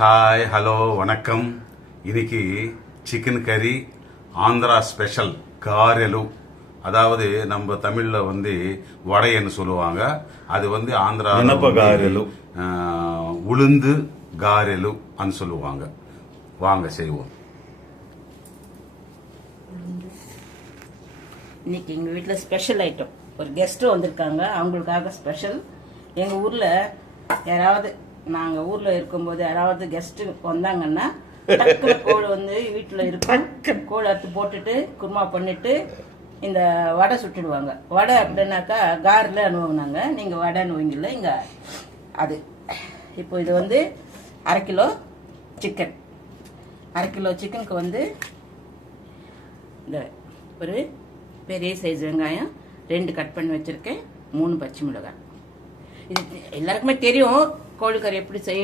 Hi hello வணக்கம். இன்னைக்கு chicken கறி ஆந்திரா ஸ்பெஷல் காரெலு. அதாவது நம்ம தமிழ்ல வந்து வடைன்னு சொல்லுவாங்க. அது வந்து ஆந்திரா காரெலு. உளுந்து காரெலு அன்னு சொல்லுவாங்க. வாங்க செய்வோம். இன்னைக்கு எங்கள் வீட்டில் ஸ்பெஷல் ஐட்டம் ஒரு கெஸ்ட்டு வந்திருக்காங்க. அவங்களுக்காக ஸ்பெஷல் எங்கள் ஊரில் யாராவது நாங்கள் ஊரில் இருக்கும்போது யாராவது கெஸ்ட்டு வந்தாங்கன்னா கோழி வந்து வீட்டில் இருக்கும். கோழி அறுத்து போட்டுட்டு குருமா பண்ணிட்டு இந்த வடை சுட்டுடுவாங்க. வடை அப்படின்னாக்கா காரில் அனுபவனாங்க நீங்கள் வடை அனுபவிங்கல்ல இங்கே அது. இப்போ இது வந்து அரை கிலோ சிக்கன் அரை கிலோ சிக்கனுக்கு வந்து இந்த ஒரு பெரிய சைஸ் வெங்காயம் ரெண்டு கட் பண்ணி வச்சுருக்கேன். மூணு பச்சை மிளகாய். இது எல்லாருக்குமே தெரியும். கோழிக்கறி எப்படி செய்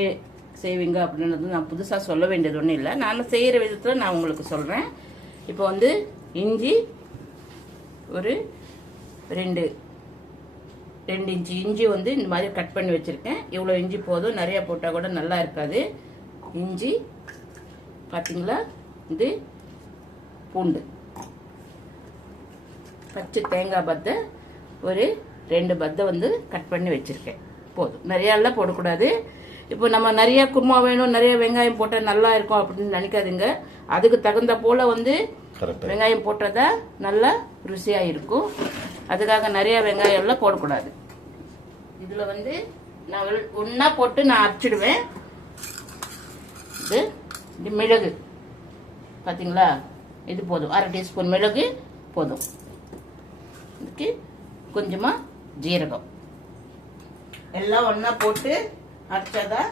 செய்வீங்க அப்படின்றது நான் புதுசாக சொல்ல வேண்டியது ஒன்றும் இல்லை. நான் செய்கிற விதத்தில் நான் உங்களுக்கு சொல்கிறேன் இப்போ வந்து இஞ்சி ஒரு ரெண்டு ரெண்டு இன்ச்சு இஞ்சி வந்து இந்த மாதிரி கட் பண்ணி வச்சுருக்கேன். இவ்வளோ இஞ்சி போதும். நிறையா போட்டால் கூட நல்லா இருக்காது. இஞ்சி பார்த்தீங்களா இது பூண்டு. பச்சை தேங்காய் பத்தை ஒரு ரெண்டு பத்தை வந்து கட் பண்ணி வச்சுருக்கேன். போதும். நிறையாலாம் போடக்கூடாது. இப்போ நம்ம நிறைய குருமா வேணும் நிறைய வெங்காயம் போட்டால் நல்லா இருக்கும் அப்படின்னு நினைக்காதீங்க. அதுக்கு தகுந்த போல் வந்து வெங்காயம் போட்டதா நல்லா ருசியாக இருக்கும். அதுக்காக நிறைய வெங்காயம் எல்லாம் போடக்கூடாது. இதில் வந்து நான் ஒன்றா போட்டு நான் அரைச்சிடுவேன். இது இது மிளகு. பார்த்தீங்களா இது போதும். அரை டீஸ்பூன் மிளகு போதும். இதுக்கு கொஞ்சமாக ஜீரகம். எல்லாம் ஒன்றா போட்டு அரைச்சாதான்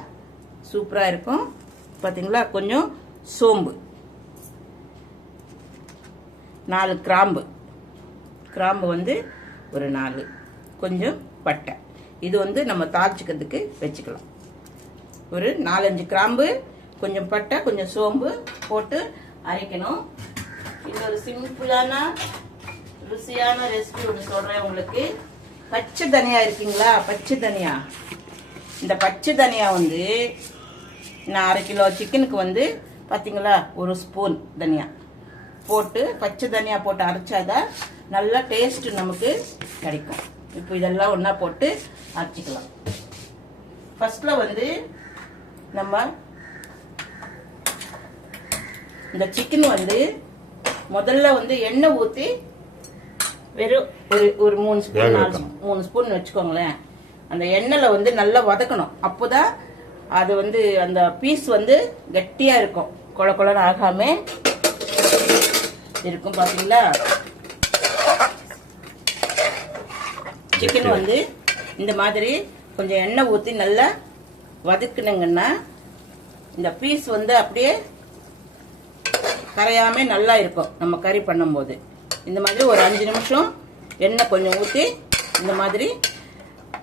சூப்பராக இருக்கும். பார்த்தீங்களா கொஞ்சம் சோம்பு. நாலு கிராம்பு. கிராம்பு வந்து ஒரு நாலு. கொஞ்சம் பட்டை. இது வந்து நம்ம தாளிச்சிக்கிறதுக்கு வச்சுக்கலாம். ஒரு நாலஞ்சு கிராம்பு கொஞ்சம் பட்டை கொஞ்சம் சோம்பு போட்டு அரைக்கணும். இது ஒரு சிம்பிளான ருசியான ரெசிபி ஒன்று சொல்கிறேன் உங்களுக்கு. பச்சை தனியா இருக்கீங்களா? பச்சை தனியா? இந்த பச்சை தனியா வந்து நான் அரை கிலோ சிக்கனுக்கு வந்து பார்த்தீங்களா ஒரு ஸ்பூன் தனியா. போட்டு பச்சை தனியா போட்டு அரைச்சாதான் நல்லா டேஸ்ட் நமக்கு கிடைக்கும். இப்போ இதெல்லாம் ஒன்றா போட்டு அரைச்சிக்கலாம். ஃபஸ்ட்டில் வந்து நம்ம இந்த சிக்கன் வந்து முதல்ல வந்து எண்ணெய் ஊற்றி வெறும் ஒரு ஒரு மூணு ஸ்பூன் நாலு. மூணு ஸ்பூன் வச்சுக்கோங்களேன். அந்த எண்ணெயில் வந்து நல்லா வதக்கணும். அப்போதான் அது வந்து அந்த பீஸ் வந்து கட்டியா இருக்கும். கொல கொலன்னு ஆகாம இருக்கும் பாத்தீங்களா? சிக்கன் வந்து இந்த மாதிரி கொஞ்சம் எண்ணெய் ஊற்றி நல்லா வதக்குனங்கன்னா இந்த பீஸ் வந்து அப்படியே கரையாம நல்லா இருக்கும். நம்ம கறி பண்ணும்போது. இந்த மாதிரி ஒரு அஞ்சு நிமிஷம் எண்ணெய் கொஞ்சம் ஊற்றி இந்த மாதிரி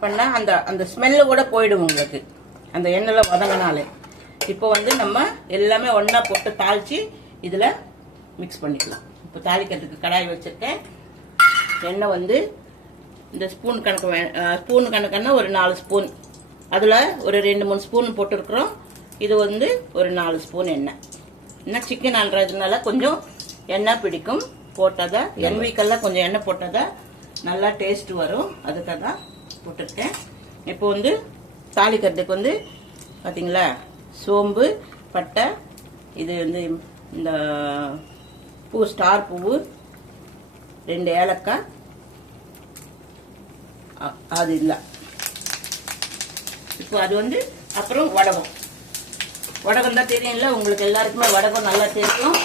பண்ணால் அந்த அந்த ஸ்மெல்லு கூட போயிடும் உங்களுக்கு. அந்த எண்ணெயில் வதங்கினாலே. இப்போ வந்து நம்ம எல்லாமே ஒன்றா போட்டு தாளித்து இதில் மிக்ஸ் பண்ணிக்கலாம். இப்போ தாளிக்கிறதுக்கு கடாய் வச்சுருக்கேன். எண்ணெய் வந்து இந்த ஸ்பூன் கணக்கு வே- ஸ்பூன் கணக்குன்னா ஒரு நாலு ஸ்பூன் அதில் ஒரு ரெண்டு மூணு ஸ்பூன் போட்டிருக்கிறோம். இது வந்து ஒரு நாலு ஸ்பூன் எண்ணெய். என்ன சிக்கன் ஆள்றதுனால கொஞ்சம் எண்ணெய் பிடிக்கும். போட்டாதான் என்விக்கெல்லாம் கொஞ்சம் எண்ணெய் போட்டாதான் நல்லா டேஸ்ட் வரும். அதுக்காக தான் போட்டிருக்கேன். இப்போ வந்து தாளிக்கிறதுக்கு வந்து பார்த்தீங்களா சோம்பு பட்டை இது வந்து இந்த பூ ஸ்டார் பூவு ரெண்டு ஏலக்காய். அது இல்லை. இப்போ அது வந்து அப்புறம் வடகம். வடகம் தான் தெரியும்ல உங்களுக்கு எல்லாருக்குமே வடகம் நல்லா தெரியும்.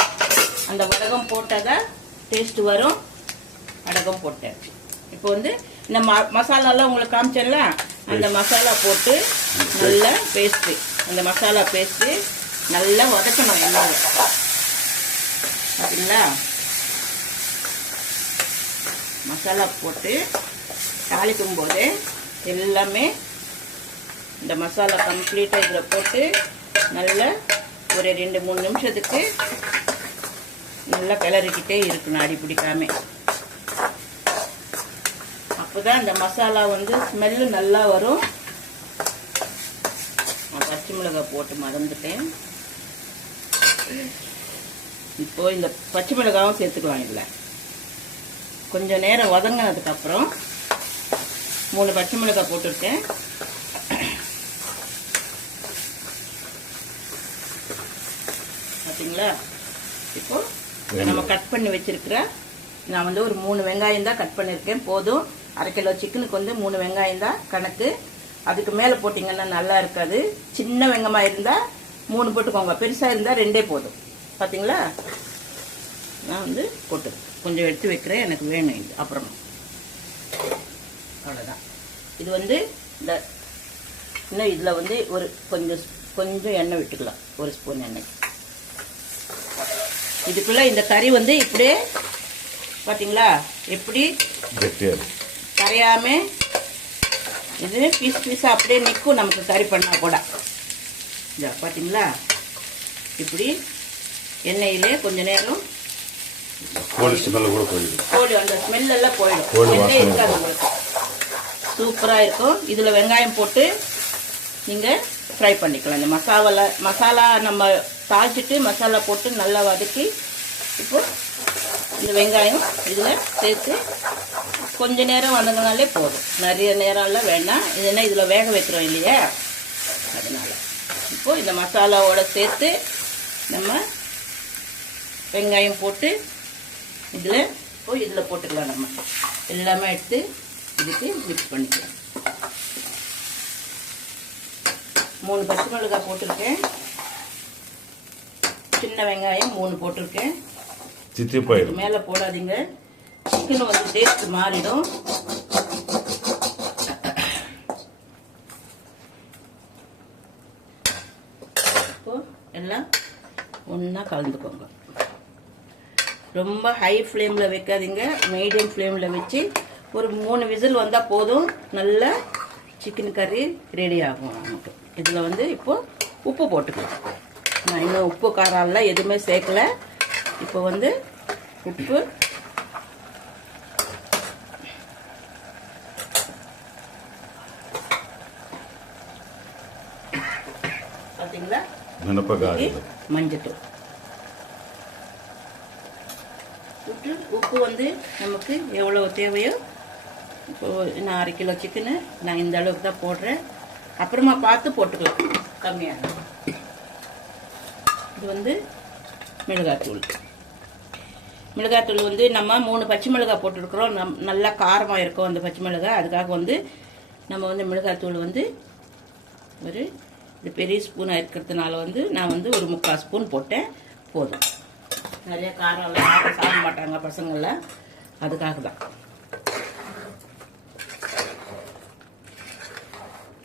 அந்த வடகம் போட்டாதான் டேஸ்ட் வரும். வடகம் போட்டேன். இப்போ வந்து இந்த ம மசாலாலாம் உங்களுக்கு காமிச்சேன்ல அந்த மசாலா போட்டு நல்லா பேஸ்ட்டு அந்த மசாலா பேஸ்ட்டு நல்லா வதக்கணும் எல்லாரும் பார்த்தீங்களா மசாலா போட்டு தாளிக்கும் போது எல்லாமே இந்த மசாலா கம்ப்ளீட்டாக இதில் போட்டு நல்லா ஒரு ரெண்டு மூணு நிமிஷத்துக்கு நல்லா கிளறிக்கிட்டே இருக்கணும் அடி பிடிக்காம. அப்போதான் இந்த மசாலா வந்து ஸ்மெல்லு நல்லா வரும். நான் பச்சை மிளகாய் போட்டு மறந்துட்டேன். இப்போ இந்த பச்சை மிளகாவும் சேர்த்துக்கலாம் இல்லை கொஞ்சம் நேரம் வதங்கினதுக்கப்புறம் மூணு பச்சை மிளகாய் போட்டிருக்கேன். பார்த்தீங்களா இப்போ நம்ம கட் பண்ணி வச்சிருக்கிற நான் வந்து ஒரு மூணு வெங்காயம் தான் கட் பண்ணியிருக்கேன் போதும். அரை கிலோ சிக்கனுக்கு வந்து மூணு வெங்காயம் தான் கணக்கு. அதுக்கு மேலே போட்டிங்கன்னா நல்லா இருக்காது. சின்ன வெங்காயமாக இருந்தால் மூணு போட்டுக்கோங்க. பெருசாக இருந்தால் ரெண்டே போதும். பார்த்தீங்களா நான் வந்து போட்டு கொஞ்சம் எடுத்து வைக்கிறேன். எனக்கு வேணும் இது. அப்புறமா. அவ்வளோதான் இது வந்து இந்த இன்னும் இதில் வந்து ஒரு கொஞ்சம் கொஞ்சம் எண்ணெய் விட்டுக்கலாம். ஒரு ஸ்பூன் எண்ணெய். இதுக்குள்ள இந்த கறி வந்து இப்படியே பார்த்தீங்களா எப்படி கெட்டியாக இருக்கு. கரையாம இது பீஸ் பீஸாக அப்படியே நிற்கும் நமக்கு கறி பண்ணால் கூட. பார்த்தீங்களா இப்படி எண்ணெயிலே கொஞ்ச நேரம் கோழி ஸ்மெல்ல கூட போயிடுது. கோழி அந்த ஸ்மெல் எல்லாம் போயிடும். எண்ணெய் இருக்காது உங்களுக்கு. சூப்பராக இருக்கும். இதில் வெங்காயம் போட்டு நீங்கள் ஃப்ரை பண்ணிக்கலாம். இந்த மசாலா மசாலா நம்ம தாளிச்சிட்டு மசாலா போட்டு நல்லா வதக்கி இப்போ இந்த வெங்காயம் இதில் சேர்த்து கொஞ்ச நேரம் வதங்கினாலே போதும். நிறைய நேரம்லாம் வேண்டாம். இதுனா இதில் வேக வைக்கிறோம் இல்லையா? அதனால. இப்போது இந்த மசாலாவோட சேர்த்து நம்ம வெங்காயம் போட்டு இதில் இப்போ இதில் போட்டுக்கலாம் நம்ம. எல்லாமே எடுத்து இதுக்கு மிக்ஸ் பண்ணிக்கலாம். மூணு பச்சை மிளகாய் போட்டிருக்கேன். சின்ன வெங்காயம் மூணு போட்டிருக்கேன். சித்தி இது போயிடும் மேலே போடாதீங்க. சிக்கன் வந்து டேஸ்ட் மாறிடும். இப்போ எல்லாம் ஒன்றா கலந்துக்கோங்க. ரொம்ப ஹை ஃப்ளேமில் வைக்காதீங்க. மீடியம் ஃப்ளேமில் வச்சு ஒரு மூணு விசில் வந்தால் போதும். நல்ல சிக்கன் கறி ரெடி ஆகும். நமக்கு இதில் வந்து இப்போ உப்பு போட்டுக்கலாம் நான் இன்னும் உப்பு காரம்லாம் எதுவுமே சேர்க்கல. இப்போ வந்து உப்பு. பார்த்தீங்களா மஞ்சத்தூள். உப்பு உப்பு வந்து நமக்கு எவ்வளோ தேவையோ இப்போ நான் அரை கிலோ சிக்கனு நான் இந்த அளவுக்கு தான் போடுறேன். அப்புறமா பார்த்து போட்டுக்கலாம். கம்மியாக இது வந்து மிளகாத்தூள். மிளகாத்தூள் வந்து நம்ம மூணு பச்சை மிளகாய் போட்டிருக்கிறோம். நம் நல்லா காரமாக இருக்கும் அந்த பச்சை மிளகாய். அதுக்காக வந்து நம்ம வந்து மிளகாத்தூள் வந்து ஒரு இது பெரிய ஸ்பூனாக இருக்கிறதுனால வந்து நான் வந்து ஒரு முக்கால் ஸ்பூன் போட்டேன். போதும். நிறைய காரம் யாரும் சாப்பிட மாட்டாங்க பசங்கள்லாம். அதுக்காக தான்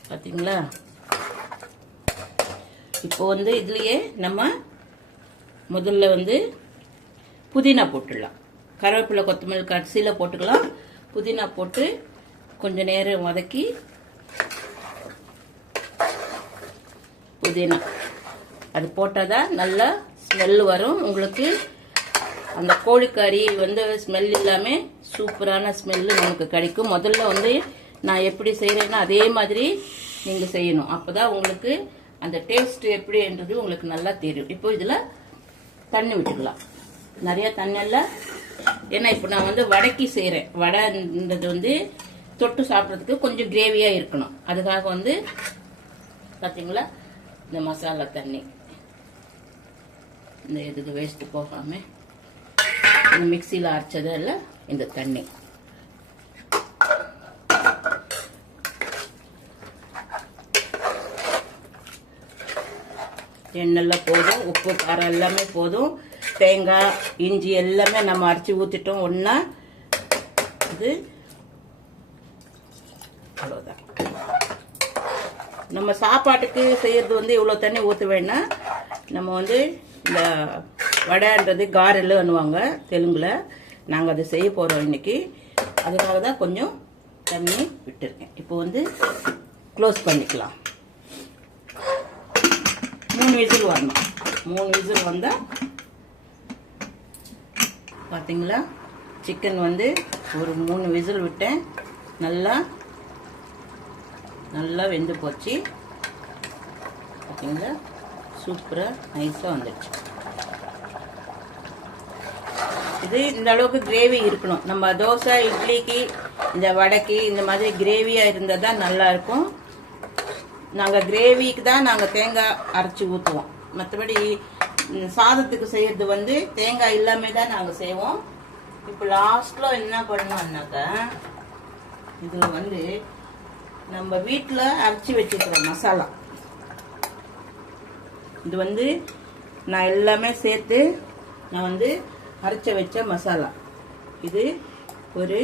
பார்த்தீங்களா இப்போ வந்து இதுலேயே நம்ம முதல்ல வந்து புதினா போட்டுடலாம். கருவேப்பிலை கொத்தமல்லி கடைசியில் போட்டுக்கலாம். புதினா போட்டு கொஞ்சம் நேரம் வதக்கி புதினா. அது போட்டால் தான் நல்லா ஸ்மெல் வரும். உங்களுக்கு அந்த கோழிக்கறி வந்து ஸ்மெல் இல்லாமல் சூப்பரான ஸ்மெல்லு நமக்கு கிடைக்கும். முதல்ல வந்து நான் எப்படி செய்கிறேன்னா அதே மாதிரி நீங்கள் செய்யணும். அப்போ தான் உங்களுக்கு அந்த டேஸ்ட் எப்படின்றது உங்களுக்கு நல்லா தெரியும். இப்போ இதில் தண்ணி விட்டுக்கலாம் நிறைய தண்ணியெல்லாம் ஏன்னா இப்போ நான் வந்து வடக்கி செய்கிறேன் வடைன்றது வந்து தொட்டு சாப்பிட்றதுக்கு கொஞ்சம் கிரேவியாக இருக்கணும். அதுக்காக வந்து பார்த்தீங்களா இந்த மசாலா தண்ணி. இந்த இதுக்கு வேஸ்ட் போகாமல் இந்த மிக்சியில் அரைச்சதில் இந்த தண்ணி. எண்ணெல்லாம் போதும் உப்பு காரம் எல்லாமே போதும். தேங்காய் இஞ்சி எல்லாமே நம்ம அரைச்சி ஊற்றிட்டோம் ஒன்றா இது அவ்வளோதான் நம்ம சாப்பாட்டுக்கு செய்கிறது வந்து இவ்வளோ தண்ணி ஊற்ற நம்ம வந்து இந்த வடைன்றது காரெல்லுன்னுவாங்க தெலுங்கில். நாங்கள் அதை செய்ய போகிறோம் இன்றைக்கி அதுக்காக தான் கொஞ்சம் தண்ணி விட்டுருக்கேன். இப்போ வந்து க்ளோஸ் பண்ணிக்கலாம். மூணு விசில் வரணும். மூணு விசில் வந்தால் பார்த்தீங்களா சிக்கன் வந்து ஒரு மூணு விசில் விட்டேன். நல்லா நல்லா வெந்து போச்சு. பார்த்தீங்களா சூப்பராக நைஸாக வந்துடுச்சு இது இந்த அளவுக்கு கிரேவி இருக்கணும். நம்ம தோசை இட்லிக்கு இந்த வடைக்கு இந்த மாதிரி கிரேவியாக இருந்தால் தான் நல்லாயிருக்கும் நாங்கள் கிரேவிக்கு தான் நாங்கள் தேங்காய் அரைச்சி ஊற்றுவோம் மற்றபடி சாதத்துக்கு செய்யறது வந்து தேங்காய் இல்லாமல் தான் நாங்கள் செய்வோம். இப்போ லாஸ்ட்டில் என்ன பண்ணுவோம்னாக்கா இதில் வந்து நம்ம வீட்டில் அரைச்சி வச்சுக்கிற மசாலா. இது வந்து நான் எல்லாமே சேர்த்து நான் வந்து அரைச்ச வச்ச மசாலா. இது ஒரு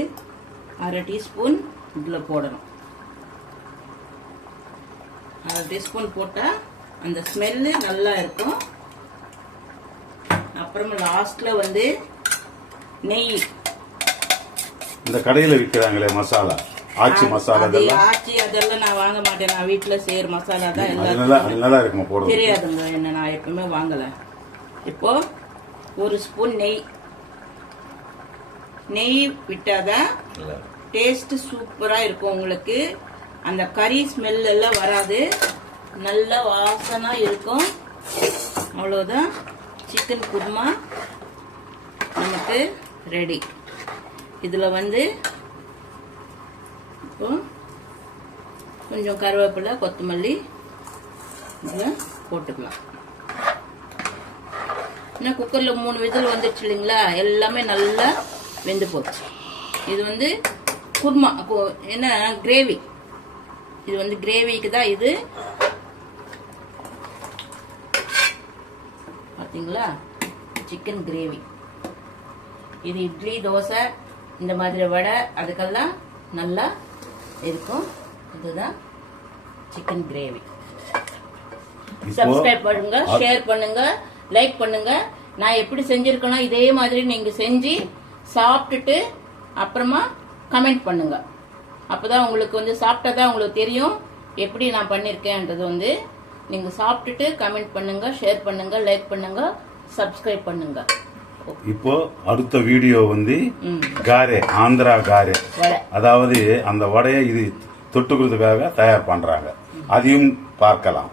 அரை டீஸ்பூன் இதில் போடணும். டீஸ்பூன் போட்டால் அந்த ஸ்மெல்லு நல்லா இருக்கும். அப்புறமா லாஸ்ட்டில் வந்து நெய். இந்த கடையில விற்கிறாங்களே மசாலா. ஆச்சி மசாலா அது இதெல்லாம் ஆச்சி அதெல்லாம் நான் வாங்க மாட்டேன். நான் வீட்டில் செய்கிற மசாலா தான் எல்லாம் நல்லா இருக்குமா போடுறது தெரியாதுங்க. என்ன நான் எப்பவுமே வாங்கல. இப்போ ஒரு ஸ்பூன் நெய். நெய் விட்டாதான் டேஸ்ட் சூப்பரா இருக்கும் உங்களுக்கு. அந்த கறி ஸ்மெல் எல்லாம் வராது. நல்ல வாசனா இருக்கும். அவ்வளோதான் சிக்கன் குருமா நமக்கு ரெடி இதில் வந்து இப்போ கொஞ்சம் கருவேப்பிலை கொத்தமல்லி இதில் போட்டுக்கலாம். ஏன்னா குக்கரில் மூணு விசில் வந்துடுச்சு இல்லைங்களா? எல்லாமே நல்லா வெந்து போச்சு. இது வந்து குருமா என்ன கிரேவி இது வந்து கிரேவிக்கு தான் இது. பார்த்தீங்களா சிக்கன் கிரேவி இது இட்லி தோசை இந்த மாதிரி வடை அதுக்கெல்லாம் நல்லா இருக்கும். இதுதான் சிக்கன் கிரேவி சப்ஸ்கிரைப் பண்ணுங்க ஷேர் பண்ணுங்க லைக் பண்ணுங்க. நான் எப்படி செஞ்சிருக்கணும் இதே மாதிரி நீங்க செஞ்சு சாப்பிட்டுட்டு அப்புறமா கமெண்ட் பண்ணுங்க. அப்பதான் உங்களுக்கு வந்து சாப்பிட்டா உங்களுக்கு தெரியும். எப்படி நான் பண்ணிருக்கேன்றது வந்து நீங்க சாப்பிட்டுட்டு கமெண்ட் பண்ணுங்க ஷேர் பண்ணுங்க லைக் பண்ணுங்க சப்ஸ்கிரைப் பண்ணுங்க. இப்போ அடுத்த வீடியோ வந்து காரே ஆந்திரா காரே. அதாவது அந்த வடையை இது தொட்டுக்கிறதுக்காக தயார் பண்றாங்க. அதையும் பார்க்கலாம்.